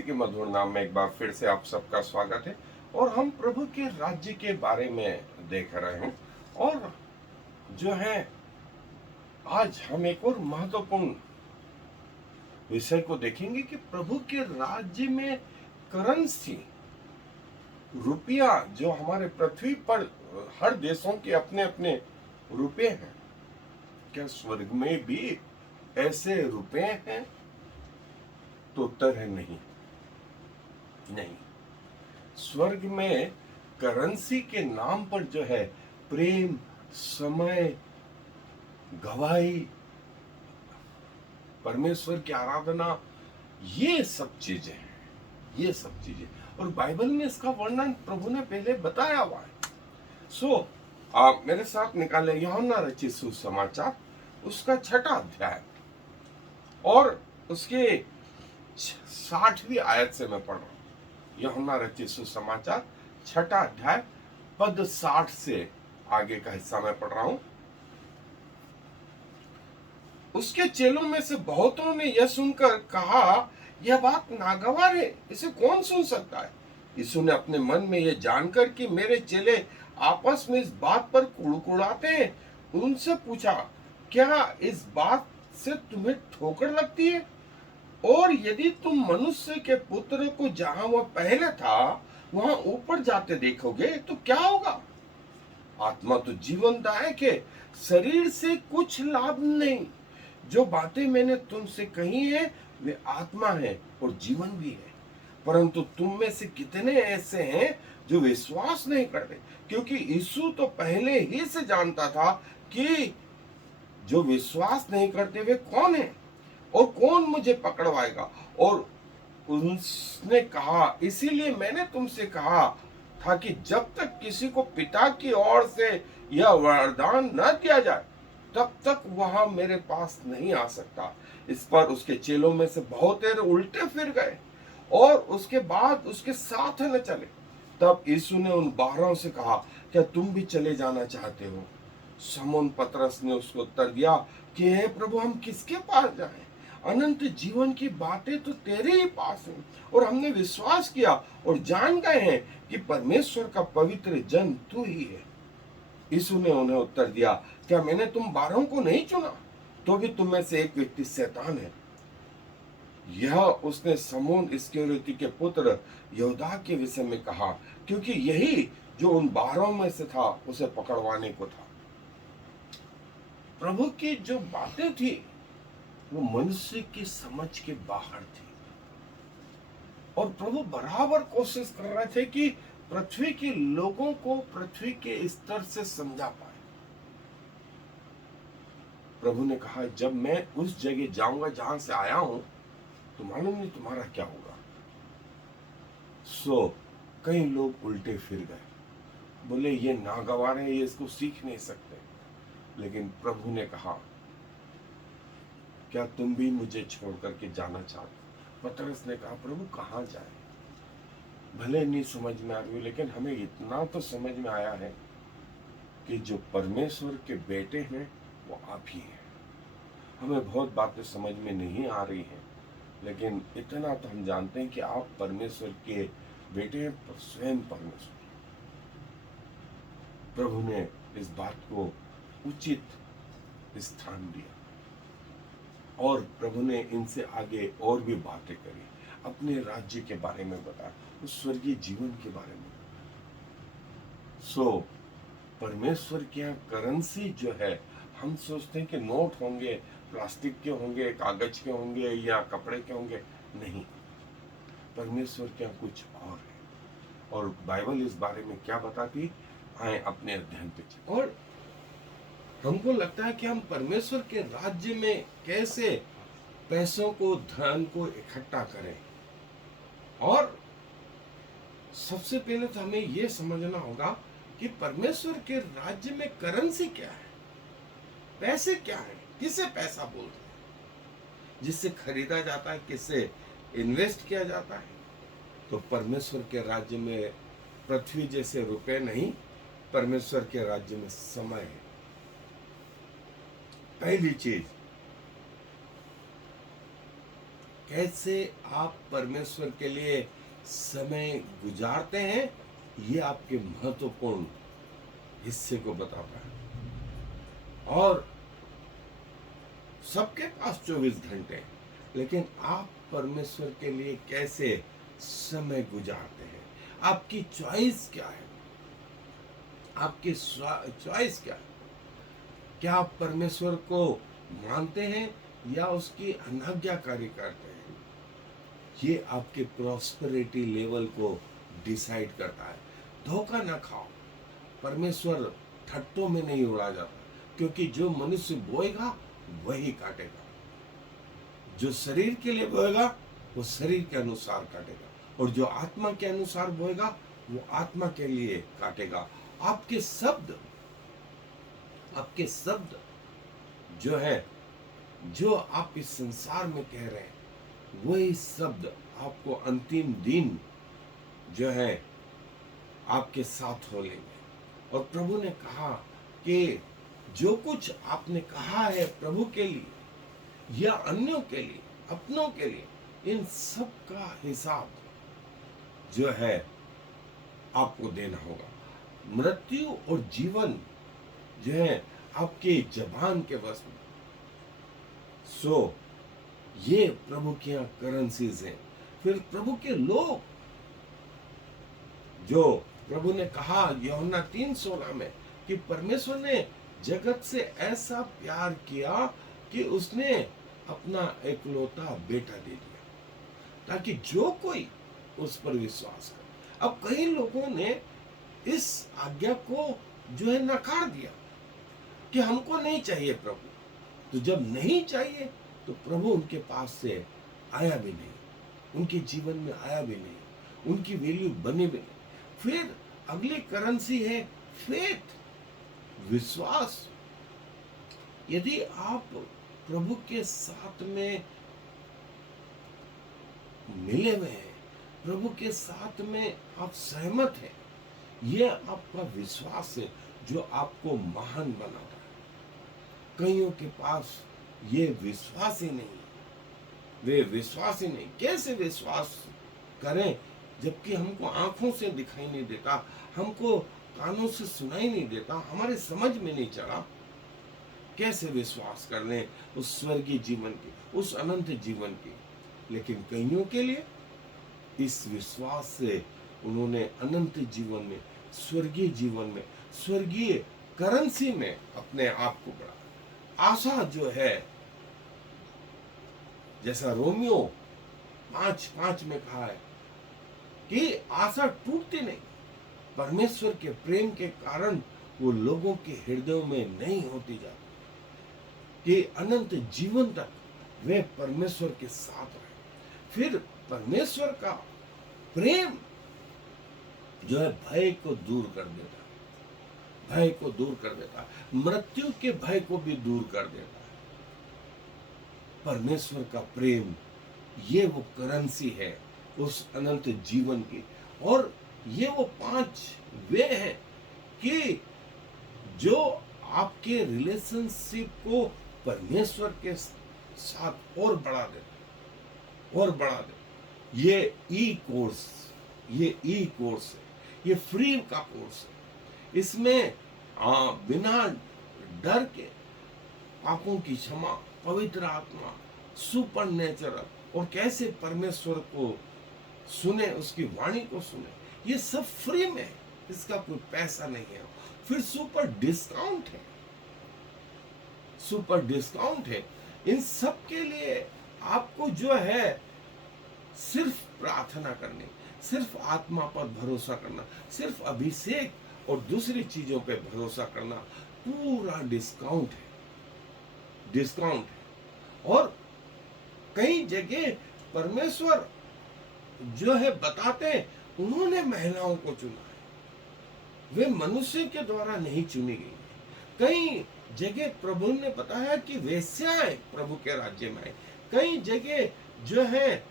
मसीह के मधुर नाम में एक बार फिर से आप सबका स्वागत है। और हम प्रभु के राज्य के बारे में देख रहे हैं। और जो है, आज हम एक और महत्वपूर्ण विषय को देखेंगे कि प्रभु के राज्य में करेंसी, रुपया, जो हमारे पृथ्वी पर हर देशों के अपने अपने रुपए हैं, क्या स्वर्ग में भी ऐसे रुपए हैं? तो उत्तर है नहीं। नहीं, स्वर्ग में करेंसी के नाम पर जो है प्रेम, समय, गवाही, परमेश्वर की आराधना, ये सब चीजें हैं। ये सब चीजें, और बाइबल में इसका वर्णन प्रभु ने पहले बताया हुआ है। आप मेरे साथ निकाले यूहन्ना रचित सुसमाचार, उसका 6वां अध्याय और उसके 60वीं आयत से मैं पढ़ रहा हूं। यूहन्ना रचित सुसमाचार 6वां अध्याय पद 60 से आगे का हिस्सा मैं पढ़ रहा हूं। उसके चेलों में से बहुतों ने यह सुनकर कहा, यह बात नागवार है, इसे कौन सुन सकता है? यीशु ने अपने मन में यह जानकर कि मेरे चेले आपस में इस बात पर कुड़कुड़ाते हैं, उनसे पूछा, क्या इस बात से तुम्हें ठोकर लगती है? और यदि तुम मनुष्य के पुत्र को जहां वह पहले था वहां ऊपर जाते देखोगे तो क्या होगा? आत्मा तो जीवनदायक है, शरीर से कुछ लाभ नहीं। जो बातें मैंने तुमसे कही है वे आत्मा है और जीवन भी है। परंतु तुम में से कितने ऐसे हैं जो विश्वास नहीं करते? क्योंकि यीशु तो पहले ही से जानता था कि जो विश्वास नहीं करते वे कौन है और कौन मुझे पकड़वाएगा। और उसने कहा, इसीलिए मैंने तुमसे कहा था कि जब तक किसी को पिता की ओर से यह वरदान न दिया जाए तब तक वह मेरे पास नहीं आ सकता। इस पर उसके चेलों में से बहुत उल्टे फिर गए और उसके बाद उसके साथ न चले। तब यीशु ने उन 12 से कहा, क्या तुम भी चले जाना चाहते हो? शमौन पतरस ने उसको उत्तर दिया कि हे प्रभु, हम किसके पास जाएं? अनंत जीवन की बातें तो तेरे ही पास हैं और हमने विश्वास किया और जान गए हैं कि परमेश्वर का पवित्र जन तू ही है। यीशु ने उन्हें उत्तर दिया, क्या मैंने तुम 12 को नहीं चुना? तो भी तुम में से एक व्यक्ति शैतान है। यह उसने शमौन इस्करियोती के पुत्र यहूदा के विषय में कहा, क्योंकि यही जो उन 12 में से था उसे पकड़वाने को था। प्रभु की जो बातें थी वो मनुष्य की समझ के बाहर थी और प्रभु बराबर कोशिश कर रहे थे कि पृथ्वी के लोगों को पृथ्वी के स्तर से समझा पाए। प्रभु ने कहा, जब मैं उस जगह जाऊंगा जहां से आया हूं तो मालूम नहीं तुम्हारा क्या होगा। कई लोग उल्टे फिर गए, बोले ये नागवार है, ये इसको सीख नहीं सकते। लेकिन प्रभु ने कहा, क्या तुम भी मुझे छोड़ करके जाना चाहते? पतरस ने कहा, प्रभु कहाँ जाए? भले नहीं समझ में आ रही, लेकिन हमें इतना तो समझ में आया है कि जो परमेश्वर के बेटे हैं वो आप ही हैं। हमें बहुत बातें समझ में नहीं आ रही हैं, लेकिन इतना तो हम जानते हैं कि आप परमेश्वर के बेटे हैं, स्वयं परमेश्वर। प्रभु ने इस बात को उचित स्थान दिया और प्रभु ने इनसे आगे और भी बातें करी, अपने राज्य के बारे में बताया, उस स्वर्गीय जीवन के बारे में। परमेश्वर के यहाँ करेंसी जो है, हम सोचते हैं कि नोट होंगे, प्लास्टिक के होंगे, कागज के होंगे या कपड़े के होंगे। नहीं, परमेश्वर के यहाँ कुछ और है। और बाइबल इस बारे में क्या बताती, आए अपने अध्ययन पे। और हमको लगता है कि हम परमेश्वर के राज्य में कैसे पैसों को, धन को इकट्ठा करें। और सबसे पहले तो हमें यह समझना होगा कि परमेश्वर के राज्य में करेंसी क्या है, पैसे क्या है, किसे पैसा बोलते हैं, जिससे खरीदा जाता है, किससे इन्वेस्ट किया जाता है। तो परमेश्वर के राज्य में पृथ्वी जैसे रुपए नहीं, परमेश्वर के राज्य में समय है। पहली चीज, कैसे आप परमेश्वर के लिए समय गुजारते हैं, ये आपके महत्वपूर्ण हिस्से को बताता है। और सबके पास 24 घंटे हैं, लेकिन आप परमेश्वर के लिए कैसे समय गुजारते हैं, आपकी चॉइस क्या है, आपकी चॉइस क्या है? क्या आप परमेश्वर को मानते हैं या उसकी अनाज्ञाकारी करते हैं? ये आपके प्रॉस्पेरिटी लेवल को डिसाइड करता है। धोखा ना खाओ, परमेश्वर ठट्टों में नहीं उड़ा जाता, क्योंकि जो मनुष्य बोएगा वही काटेगा। जो शरीर के लिए बोएगा वो शरीर के अनुसार काटेगा, और जो आत्मा के अनुसार बोएगा वो आत्मा के लिए काटेगा। आपके शब्द जो है, जो आप इस संसार में कह रहे हैं, वही शब्द आपको अंतिम दिन जो है आपके साथ हो लेंगे। और प्रभु ने कहा कि जो कुछ आपने कहा है प्रभु के लिए या अन्यों के लिए, अपनों के लिए, इन सब का हिसाब जो है आपको देना होगा। मृत्यु और जीवन जो है आपके जबान के वश में। सो ये प्रभु की यहाँ करेंसीज हैं। फिर प्रभु के लोग, जो प्रभु ने कहा यूहन्ना 3:16 में कि परमेश्वर ने जगत से ऐसा प्यार किया कि उसने अपना एकलौता बेटा दे दिया, ताकि जो कोई उस पर विश्वास करे। अब कई लोगों ने इस आज्ञा को जो है नकार दिया कि हमको नहीं चाहिए प्रभु। तो जब नहीं चाहिए तो प्रभु उनके पास से आया भी नहीं, उनके जीवन में आया भी नहीं, उनकी वैल्यू बनी भी नहीं। फिर अगली करेंसी है फेथ, विश्वास। यदि आप प्रभु के साथ में मिले हुए हैं, प्रभु के साथ में आप सहमत हैं, यह आपका विश्वास है जो आपको महान बनाता है। कईयों के पास ये विश्वास ही नहीं, वे विश्वास ही नहीं। कैसे विश्वास करें जबकि हमको आंखों से दिखाई नहीं देता, हमको कानों से सुनाई नहीं देता, हमारे समझ में नहीं चला। कैसे विश्वास कर लें उस स्वर्गीय जीवन की, उस अनंत जीवन की? लेकिन कईयों के लिए इस विश्वास से उन्होंने अनंत जीवन में, स्वर्गीय जीवन में, स्वर्गीय करेंसी में अपने आप को बढ़ा। आशा जो है, जैसा रोमियो 5:5 में कहा है कि आशा टूटती नहीं, परमेश्वर के प्रेम के कारण वो लोगों के हृदयों में नहीं होती जाती, कि अनंत जीवन तक वे परमेश्वर के साथ रहे। फिर परमेश्वर का प्रेम जो है भय को दूर कर देता है, भय को दूर कर देता है, मृत्यु के भय को भी दूर कर देता है। परमेश्वर का प्रेम, ये वो करेंसी है उस अनंत जीवन की। और ये वो 5 वे हैं कि जो आपके रिलेशनशिप को परमेश्वर के साथ और बढ़ा दे, और बढ़ा दे। ये ई कोर्स है, ये फ्री का कोर्स है। इसमें बिना डर के पापों की क्षमा, पवित्र आत्मा, सुपर नेचुरल, और कैसे परमेश्वर को सुने, उसकी वाणी को सुने, ये सब फ्री में है, इसका कोई पैसा नहीं है। फिर सुपर डिस्काउंट है। इन सब के लिए आपको जो है सिर्फ प्रार्थना करनी, सिर्फ आत्मा पर भरोसा करना, सिर्फ अभिषेक और दूसरी चीजों पे भरोसा करना, पूरा डिस्काउंट है। और कई जगह परमेश्वर जो है बताते हैं, उन्होंने महिलाओं को चुना है, वे मनुष्य के द्वारा नहीं चुनी गई। कई जगह प्रभु ने बताया कि वेश्याएं प्रभु के राज्य में आए। कई जगह जो है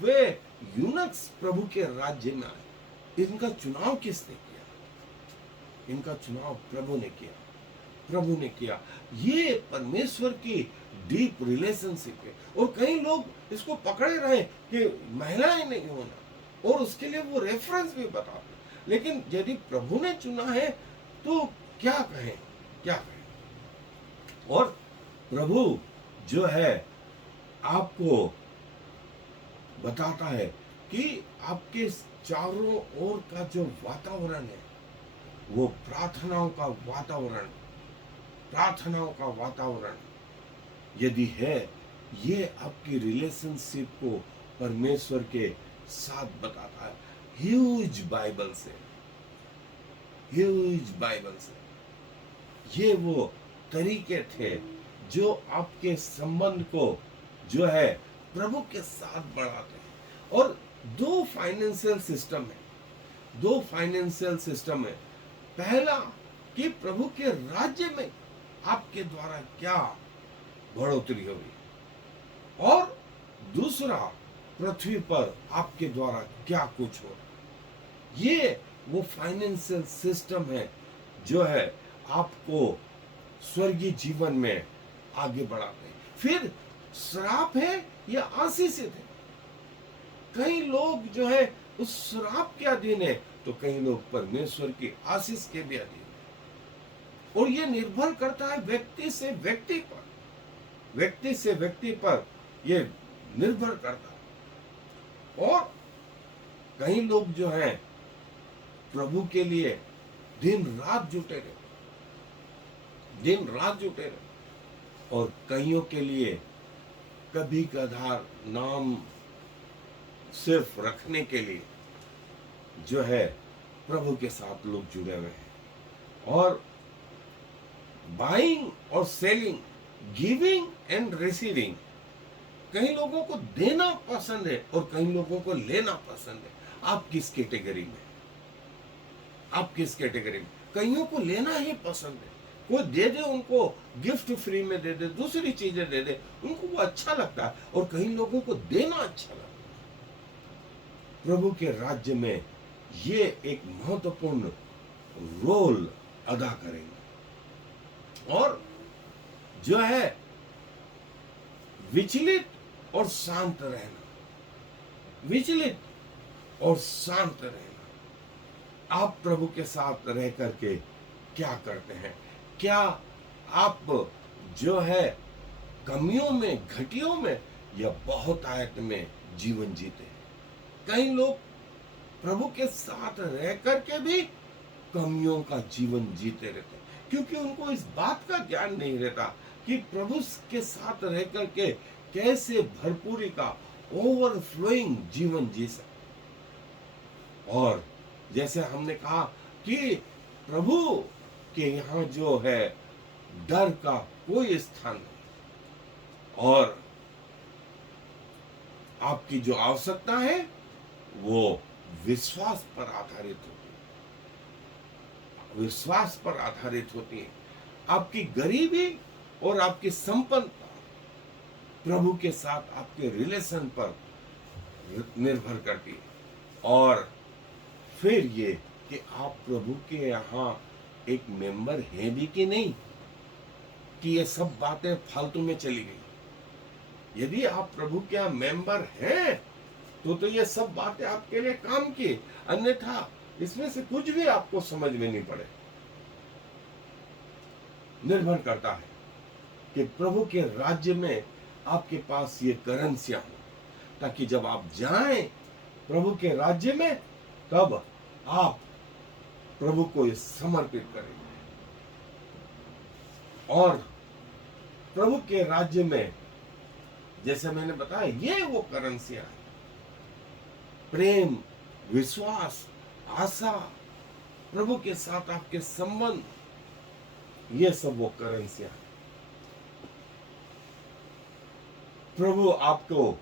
वे यूनक्स प्रभु के राज्य में आए। इनका चुनाव किसने किया? इनका चुनाव प्रभु ने किया। ये परमेश्वर की डीप रिलेशनशिप है। और कई लोग इसको पकड़े रहे कि महिलाएं नहीं होना, और उसके लिए वो रेफरेंस भी बताते। लेकिन यदि प्रभु ने चुना है तो क्या कहें, क्या कहें। और प्रभु जो है आपको बताता है कि आपके चारों ओर का जो वातावरण है वो प्रार्थनाओं का वातावरण यदि है, ये आपकी रिलेशनशिप को परमेश्वर के साथ बताता है। ह्यूज बाइबल से ये वो तरीके थे जो आपके संबंध को जो है प्रभु के साथ बढ़ाते हैं। और दो फाइनेंशियल सिस्टम है। पहला कि प्रभु के राज्य में आपके द्वारा क्या बढ़ोतरी होगी, और दूसरा पृथ्वी पर आपके द्वारा क्या कुछ हो। ये वो फाइनेंशियल सिस्टम है जो है आपको स्वर्गीय जीवन में आगे बढ़ाते हैं। फिर श्राप है या आशीषित है। कई लोग जो है उस श्राप के अधीन है, तो कई लोग परमेश्वर की आशीष के भी अधीन है। और ये निर्भर करता है व्यक्ति से व्यक्ति पर ये निर्भर करता है। और कई लोग जो हैं प्रभु के लिए दिन रात जुटे रहे, और कईयों के लिए कभी कभार नाम सिर्फ रखने के लिए जो है प्रभु के साथ लोग जुड़े हुए हैं। और बाइंग और सेलिंग, गिविंग एंड रिसीविंग, कई लोगों को देना पसंद है और कई लोगों को लेना पसंद है। आप किस कैटेगरी में? कईयों को लेना ही पसंद है। कोई दे दे उनको गिफ्ट फ्री में दे दे, दूसरी चीजें दे दे, उनको वो अच्छा लगता है। और कई लोगों को देना अच्छा लगता है। प्रभु के राज्य में ये एक महत्वपूर्ण रोल अदा करेंगे। और जो है विचलित और शांत रहना, आप प्रभु के साथ रह करके क्या करते हैं? क्या आप जो है कमियों में, घटियों में, या बहुत आयत में जीवन जीते हैं? कई लोग प्रभु के साथ रह करके भी कमियों का जीवन जीते रहते हैं, क्योंकि उनको इस बात का ज्ञान नहीं रहता कि प्रभु के साथ रह करके कैसे भरपूरी का ओवरफ्लोइंग जीवन जी सकते। और जैसे हमने कहा कि प्रभु के यहाँ जो है डर का कोई स्थान नहीं, और आपकी जो आवश्यकता है वो विश्वास पर आधारित होती है। आपकी गरीबी और आपकी संपन्नता प्रभु के साथ आपके रिलेशन पर निर्भर करती है। और फिर ये कि आप प्रभु के यहाँ एक मेंबर हैं भी कि नहीं, कि ये सब बातें फालतू में चली गई। यदि आप प्रभु के यहाँ मेंबर हैं तो ये सब बातें आपके लिए काम की, अन्यथा इसमें से कुछ भी आपको समझ में नहीं पड़े। निर्भर करता है कि प्रभु के राज्य में आपके पास ये करेंसियां हो, ताकि जब आप जाएं प्रभु के राज्य में तब आप प्रभु को ये समर्पित करेंगे। और प्रभु के राज्य में जैसे मैंने बताया ये वो करेंसियां हैं, प्रेम, विश्वास, आशा, प्रभु के साथ आपके संबंध, ये सब वो करेंसियां हैं। प्रभु आपको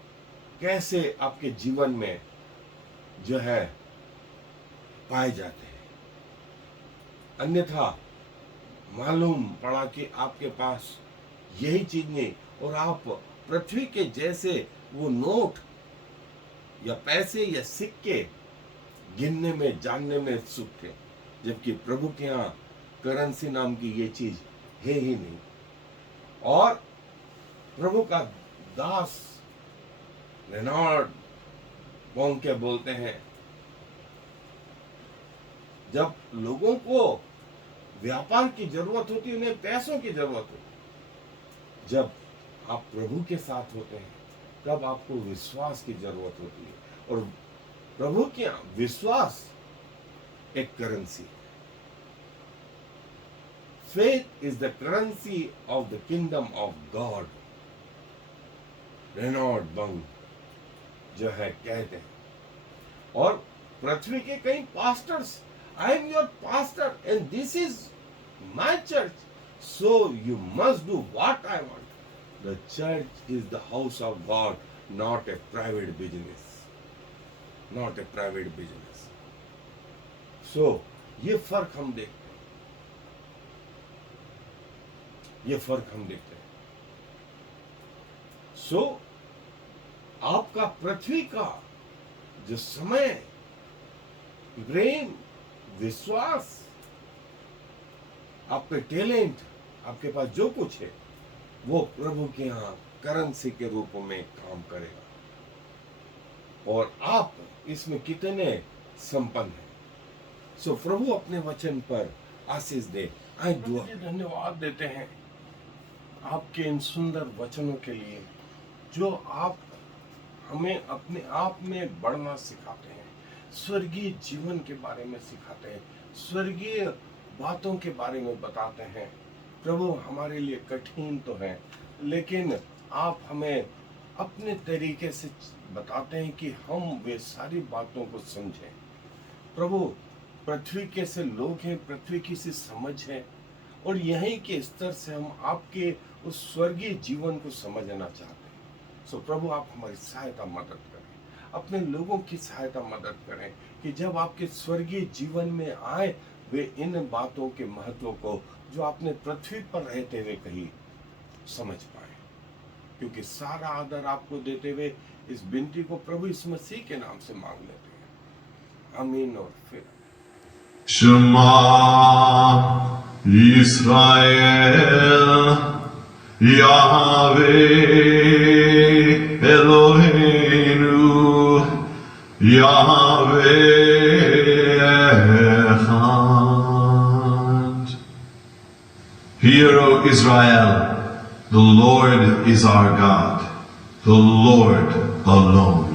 कैसे आपके जीवन में जो है पाए जाते हैं, अन्यथा मालूम पड़ा कि आपके पास यही चीज नहीं, और आप पृथ्वी के जैसे वो नोट या पैसे या सिक्के गिनने में, जानने में उत्सुक थे, जबकि प्रभु के यहाँ करेंसी नाम की ये चीज है ही नहीं। और प्रभु का दास रेनॉल्ड बोंके बोलते हैं, जब लोगों को व्यापार की जरूरत होती है, उन्हें पैसों की जरूरत होती, जब आप प्रभु के साथ होते हैं तब आपको विश्वास की जरूरत होती है। और प्रभु के यहाँ विश्वास एक करेंसी है। Faith is the currency of the kingdom of God. Reinhard Bonnke जो है कहते हैं, और पृथ्वी के कई pastors, I am your pastor and this is my church, so you must do what I want. The church is the house of God, not a private business, not a private business. So ये फर्क हम देखते हैं, ये फर्क हम देखते हैं। सो आपका पृथ्वी का जो समय, प्रेम, विश्वास, आपके टैलेंट, आपके पास जो कुछ है, वो प्रभु के यहाँ करेंसी के रूप में काम करेगा। और आप इसमें कितने संपन्न हैं। सो प्रभु अपने वचन पर आशीष दे। आए दुआ धन्यवाद देते हैं आपके इन सुंदर वचनों के लिए, जो आप हमें अपने आप में बढ़ना सिखाते हैं, स्वर्गीय जीवन के बारे में सिखाते हैं, स्वर्गीय बातों के बारे में बताते हैं। प्रभु हमारे लिए कठिन तो है, लेकिन आप हमें अपने तरीके से बताते हैं कि हम वे सारी बातों को समझें। प्रभु पृथ्वी के से लोग हैं, पृथ्वी की सी समझ है, और यहीं के स्तर से हम आपके उस स्वर्गीय जीवन को समझना चाहते हैं। सो प्रभु आप हमारी सहायता मदद करें, अपने लोगों की सहायता मदद करें कि जब आपके स्वर्गीय जीवन में आए, वे इन बातों के महत्व को जो आपने पृथ्वी पर रहते हुए कही समझ पाए। क्योंकि सारा आदर आपको देते हुए इस विनती को प्रभु इस मसीह के नाम से मांग लेते हैं, आमीन। और फिर Shema Yisrael Yahweh Eloheinu Yahweh Echad. Hear, O Israel, the Lord is our God, the Lord alone.